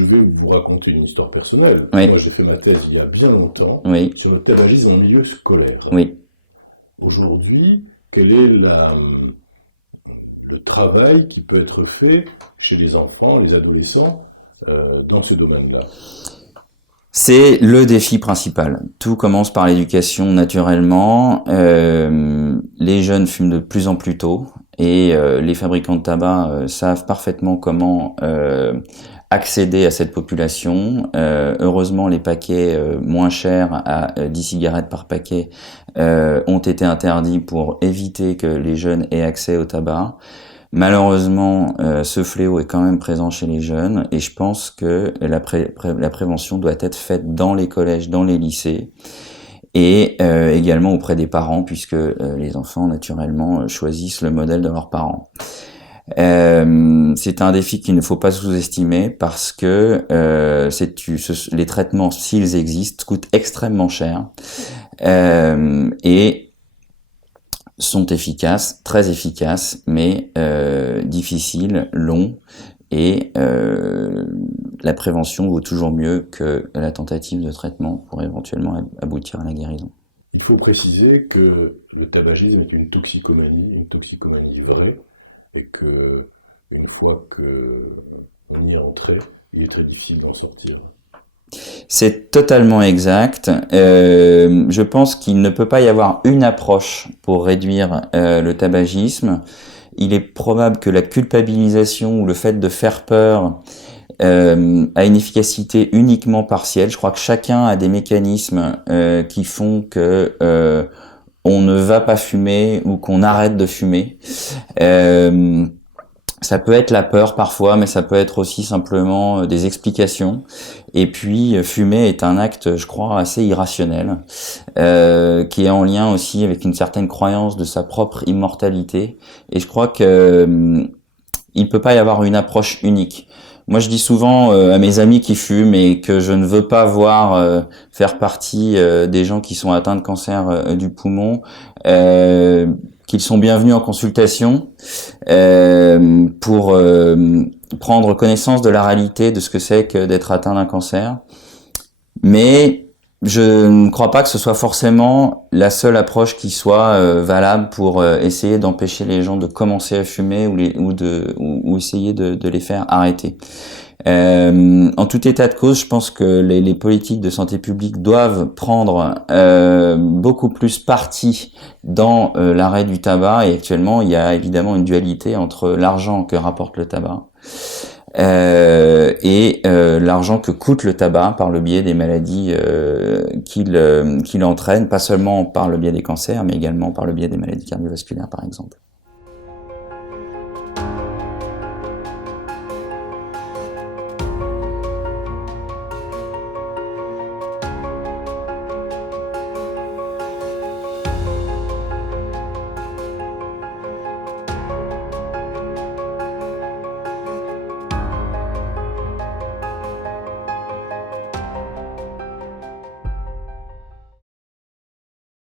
Je vais vous raconter une histoire personnelle. Oui, Moi, j'ai fait ma thèse il y a bien longtemps oui, sur le tabagisme en milieu scolaire. oui. Aujourd'hui, quel est le travail qui peut être fait chez les enfants, les adolescents, dans ce domaine-là? C'est le défi principal. Tout commence par l'éducation naturellement. Les jeunes fument de plus en plus tôt et les fabricants de tabac savent parfaitement comment accéder à cette population. Heureusement, les paquets moins chers à 10 cigarettes par paquet ont été interdits pour éviter que les jeunes aient accès au tabac. Malheureusement, ce fléau est quand même présent chez les jeunes et je pense que la prévention doit être faite dans les collèges, dans les lycées et également auprès des parents puisque les enfants naturellement choisissent le modèle de leurs parents. C'est un défi qu'il ne faut pas sous-estimer parce que les traitements, s'ils existent, coûtent extrêmement cher et sont efficaces, très efficaces, mais difficiles, longs, et la prévention vaut toujours mieux que la tentative de traitement pour éventuellement aboutir à la guérison. Il faut préciser que le tabagisme est une toxicomanie vraie, et que une fois qu'on y est entré, il est très difficile d'en sortir. C'est totalement exact. Je pense qu'il ne peut pas y avoir une approche pour réduire le tabagisme. Il est probable que la culpabilisation ou le fait de faire peur a une efficacité uniquement partielle. Je crois que chacun a des mécanismes qui font que on ne va pas fumer ou qu'on arrête de fumer. Ça peut être la peur parfois, mais ça peut être aussi simplement des explications. Et puis, fumer est un acte, je crois, assez irrationnel, qui est en lien aussi avec une certaine croyance de sa propre immortalité. Et je crois que il peut pas y avoir une approche unique. Moi, je dis souvent à mes amis qui fument et que je ne veux pas voir faire partie des gens qui sont atteints de cancer du poumon, qu'ils sont bienvenus en consultation pour prendre connaissance de la réalité de ce que c'est que d'être atteint d'un cancer. Mais je ne crois pas que ce soit forcément la seule approche qui soit valable pour essayer d'empêcher les gens de commencer à fumer ou essayer de les faire arrêter. En tout état de cause, je pense que les politiques de santé publique doivent prendre beaucoup plus parti dans l'arrêt du tabac. Et actuellement, il y a évidemment une dualité entre l'argent que rapporte le tabac et l'argent que coûte le tabac par le biais des maladies qu'il entraîne, pas seulement par le biais des cancers, mais également par le biais des maladies cardiovasculaires, par exemple.